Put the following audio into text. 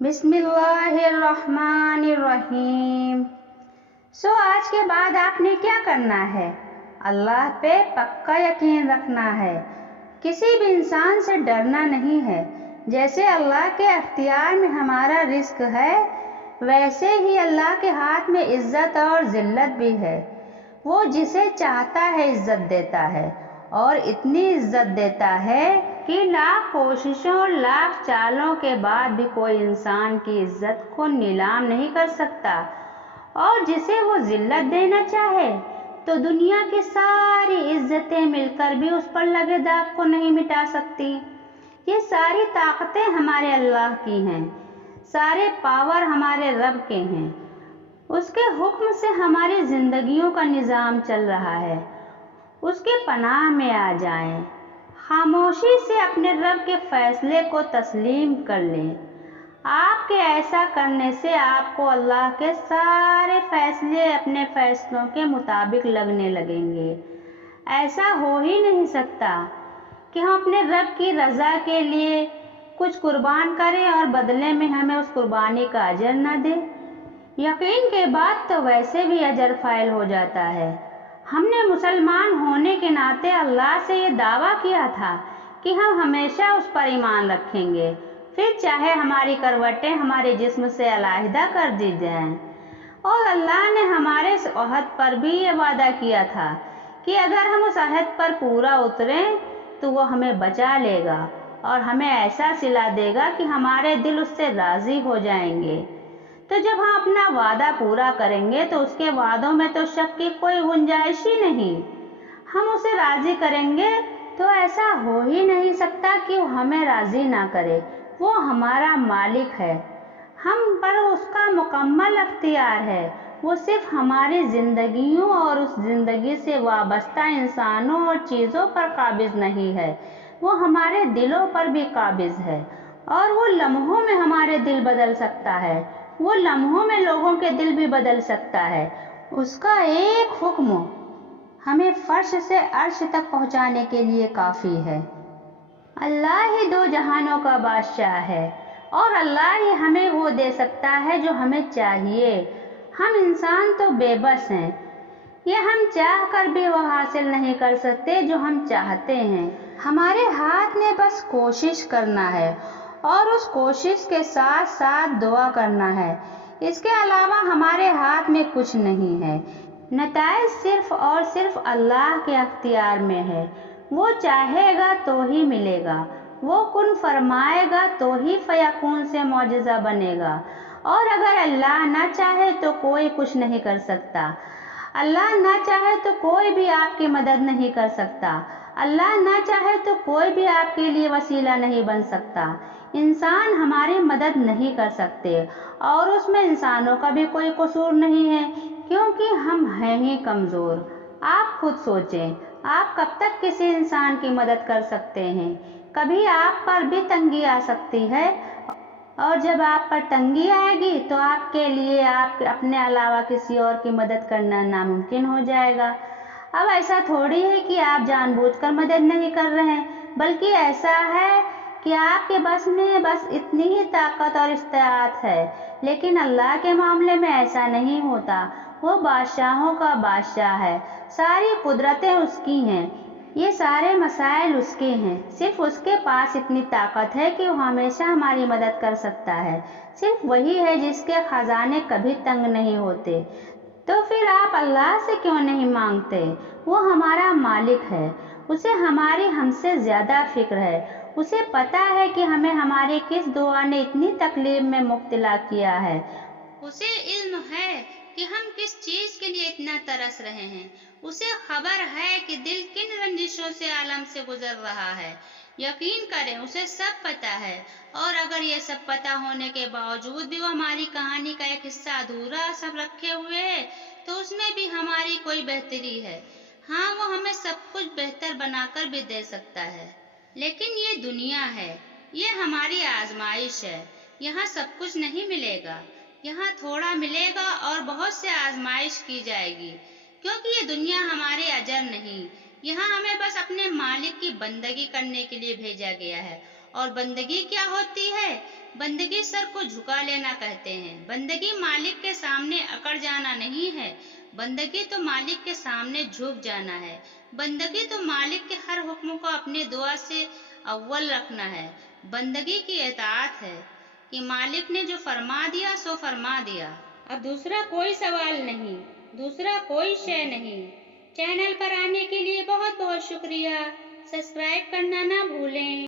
بسم اللہ الرحمن الرحیم۔ آج کے بعد آپ نے کیا کرنا ہے؟ اللہ پہ پکا یقین رکھنا ہے، کسی بھی انسان سے ڈرنا نہیں ہے۔ جیسے اللہ کے اختیار میں ہمارا رزق ہے، ویسے ہی اللہ کے ہاتھ میں عزت اور ذلت بھی ہے۔ وہ جسے چاہتا ہے عزت دیتا ہے، اور اتنی عزت دیتا ہے کہ لاکھ کوششوں اور لاکھ چالوں کے بعد بھی کوئی انسان کی عزت کو نیلام نہیں کر سکتا، اور جسے وہ ذلت دینا چاہے تو دنیا کی ساری عزتیں مل کر بھی اس پر لگے داغ کو نہیں مٹا سکتی۔ یہ ساری طاقتیں ہمارے اللہ کی ہیں، سارے پاور ہمارے رب کے ہیں۔ اس کے حکم سے ہماری زندگیوں کا نظام چل رہا ہے۔ اس کے پناہ میں آ جائیں، خاموشی سے اپنے رب کے فیصلے کو تسلیم کر لیں۔ آپ کے ایسا کرنے سے آپ کو اللہ کے سارے فیصلے اپنے فیصلوں کے مطابق لگنے لگیں گے۔ ایسا ہو ہی نہیں سکتا کہ ہم اپنے رب کی رضا کے لیے کچھ قربان کریں اور بدلے میں ہمیں اس قربانی کا اجر نہ دے۔ یقین کے بعد تو ویسے بھی اجر فائل ہو جاتا ہے۔ ہم نے مسلمان ہونے کے ناطے اللہ سے یہ دعویٰ کیا تھا کہ ہم ہمیشہ اس پر ایمان رکھیں گے، پھر چاہے ہماری کروٹیں ہمارے جسم سے علیحدہ کر دی جائیں۔ اور اللہ نے ہمارے اس عہد پر بھی یہ وعدہ کیا تھا کہ اگر ہم اس عہد پر پورا اتریں تو وہ ہمیں بچا لے گا اور ہمیں ایسا صلہ دے گا کہ ہمارے دل اس سے راضی ہو جائیں گے۔ تو جب ہم اپنا وعدہ پورا کریں گے تو اس کے وعدوں میں تو شک کی کوئی گنجائش ہی نہیں۔ ہم اسے راضی کریں گے تو ایسا ہو ہی نہیں سکتا کہ وہ ہمیں راضی نہ کرے۔ وہ ہمارا مالک ہے، ہم پر اس کا مکمل اختیار ہے۔ وہ صرف ہماری زندگیوں اور اس زندگی سے وابستہ انسانوں اور چیزوں پر قابض نہیں ہے، وہ ہمارے دلوں پر بھی قابض ہے، اور وہ لمحوں میں ہمارے دل بدل سکتا ہے، وہ لمحوں میں لوگوں کے دل بھی بدل سکتا ہے۔ اس کا ایک حکم ہمیں فرش سے عرش تک پہنچانے کے لیے کافی ہے۔ اللہ ہی دو جہانوں کا بادشاہ ہے، اور اللہ ہی ہمیں وہ دے سکتا ہے جو ہمیں چاہیے۔ ہم انسان تو بے بس ہیں، یہ ہم چاہ کر بھی وہ حاصل نہیں کر سکتے جو ہم چاہتے ہیں۔ ہمارے ہاتھ میں بس کوشش کرنا ہے، اور اس کوشش کے ساتھ ساتھ دعا کرنا ہے۔ اس کے علاوہ ہمارے ہاتھ میں کچھ نہیں ہے۔ نتائج صرف اور صرف اللہ کے اختیار میں ہے۔ وہ چاہے گا تو ہی ملے گا، وہ کن فرمائے گا تو ہی فیکون سے معجزہ بنے گا، اور اگر اللہ نہ چاہے تو کوئی کچھ نہیں کر سکتا۔ اللہ نہ چاہے تو کوئی بھی آپ کی مدد نہیں کر سکتا۔ اللہ نہ چاہے تو کوئی بھی آپ کے لیے وسیلہ نہیں بن سکتا۔ انسان ہماری مدد نہیں کر سکتے، اور اس میں انسانوں کا بھی کوئی قصور نہیں ہے، کیونکہ ہم ہیں ہی کمزور۔ آپ خود سوچیں، آپ کب تک کسی انسان کی مدد کر سکتے ہیں؟ کبھی آپ پر بھی تنگی آ سکتی ہے، اور جب آپ پر تنگی آئے گی تو آپ کے لیے آپ اپنے علاوہ کسی اور کی مدد کرنا ناممکن ہو جائے گا۔ اب ایسا تھوڑی ہے کہ آپ جان بوجھ کر مدد نہیں کر رہے ہیں، بلکہ ایسا ہے کہ آپ کے بس میں بس اتنی ہی طاقت اور استطاعت ہے۔ لیکن اللہ کے معاملے میں ایسا نہیں ہوتا۔ وہ بادشاہوں کا بادشاہ ہے، ساری قدرتیں اس کی ہیں، یہ سارے مسائل اس کے ہیں۔ صرف اس کے پاس اتنی طاقت ہے کہ وہ ہمیشہ ہماری مدد کر سکتا ہے۔ صرف وہی ہے جس کے خزانے کبھی تنگ نہیں ہوتے۔ تو پھر آپ اللہ سے کیوں نہیں مانگتے؟ وہ ہمارا مالک ہے، اسے ہماری ہم سے زیادہ فکر ہے۔ اسے پتا ہے کہ ہمیں ہماری کس دعا نے اتنی تکلیف میں مبتلا کیا ہے۔ اسے علم ہے کہ ہم کس چیز کے لیے اتنا ترس رہے ہیں۔ اسے خبر ہے کہ دل کن رنجشوں سے عالم سے گزر رہا ہے۔ یقین کریں اسے سب پتا ہے، اور اگر یہ سب پتا ہونے کے باوجود بھی وہ ہماری کہانی کا ایک حصہ ادھورا سب رکھے ہوئے ہے تو اس میں بھی ہماری کوئی بہتری ہے۔ ہاں، وہ ہمیں سب کچھ بہتر بنا کر بھی دے سکتا ہے، لیکن یہ دنیا ہے، یہ ہماری آزمائش ہے۔ یہاں سب کچھ نہیں ملے گا، یہاں تھوڑا ملے گا اور بہت سے آزمائش کی جائے گی، کیونکہ یہ دنیا ہمارے اجر نہیں، یہاں ہمیں بس اپنے مالک کی بندگی کرنے کے لیے بھیجا گیا ہے، اور بندگی کیا ہوتی ہے؟ بندگی سر کو جھکا لینا کہتے ہیں۔ بندگی مالک کے سامنے اکڑ جانا نہیں ہے، بندگی تو مالک کے سامنے جھک جانا ہے۔ بندگی تو مالک کے ہر حکم کو اپنی دعا سے اول رکھنا ہے۔ بندگی کی اطاعت ہے کہ مالک نے جو فرما دیا سو فرما دیا، اب دوسرا کوئی سوال نہیں، دوسرا کوئی شے نہیں۔ چینل پر آنے کے لیے بہت بہت شکریہ، سبسکرائب کرنا نہ بھولیں۔